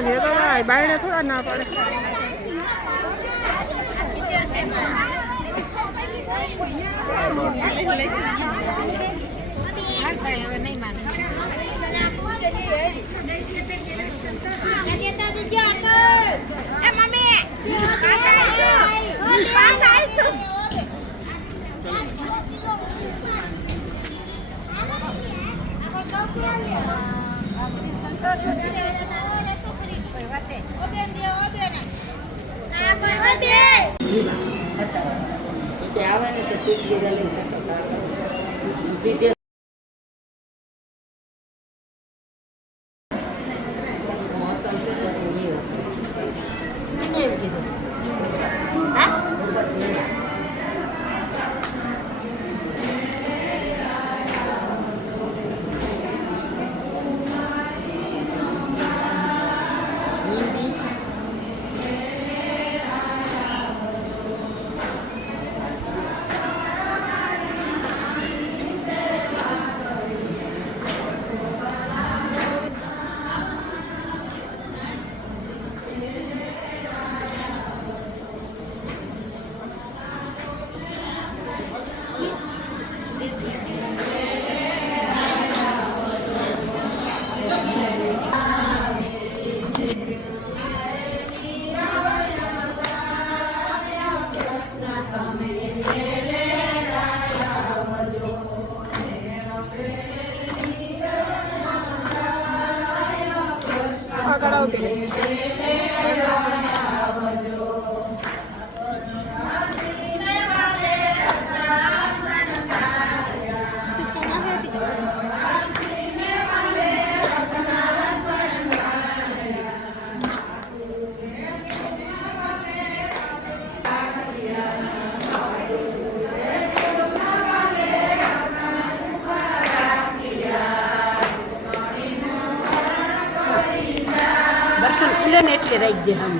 બાંધે તો બાયણે થોડા ના પડે. આવે ને તો ટીક બીજા લઈ શકો સીધે મોસમ છે તો એ હશે દર્શન ખુલે ને એટલે રાખજે હમ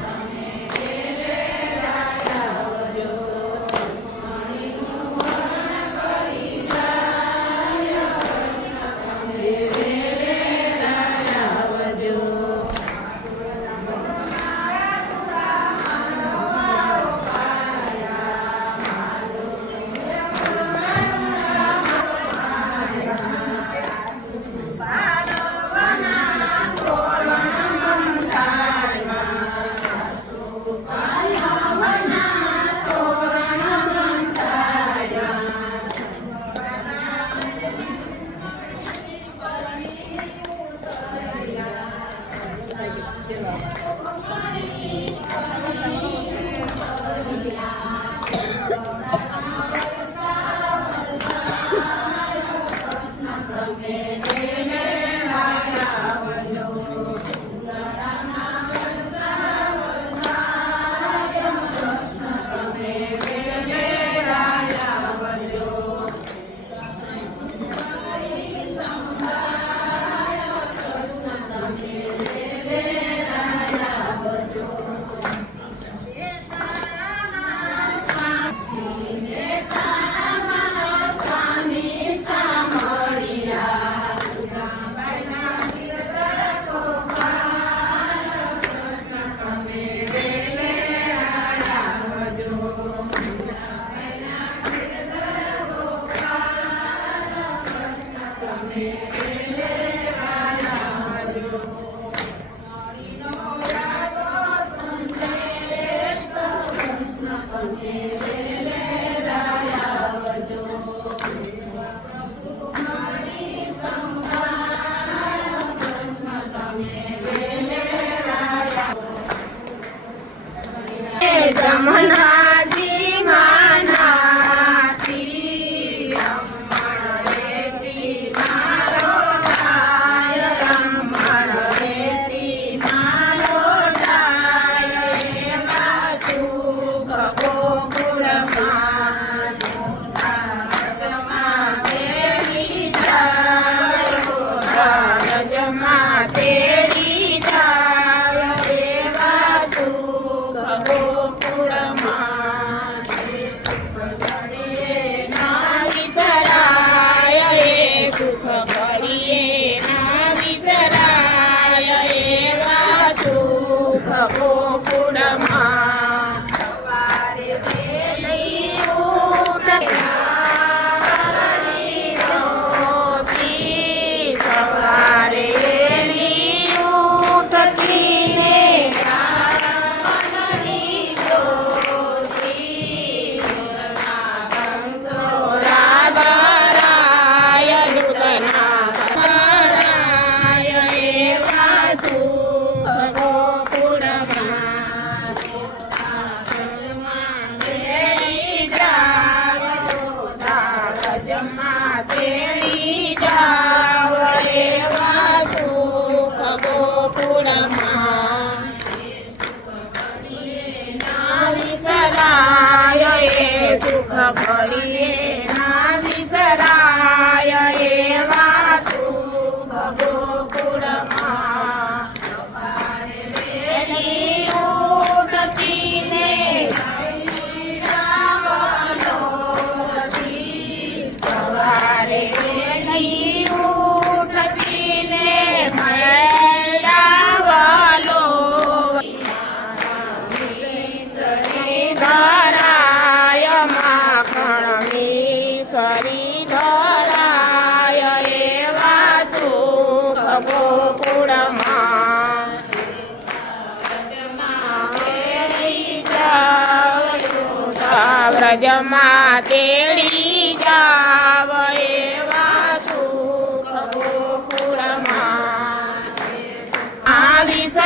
ગોકુળમાં ગોકુળમાં સવારે વહેલી ઉઠતી સવારે વહેલી ઉઠતી ને રાબરાય દૂતના ભરાય એવા સુખ ગોકુળમાં તેડી જાવ વ્રજમાં તેડી જાવ એવા સુખ ગોકુળમાં ના વિસરાય એ સુખ ભળીએ ના વિસરાય એવા સુખ ગોકુળમાં વહેલી ઉઠતી ને સવારે વહેલી ઉઠતી ને મેળાવલો ધરાય માખણ મિસરી ધરાય એવા સુખ ગોકુળમાં વ્રજમાં તેડી જાવ એવા સુખ ગોકુળમાં આ વિસ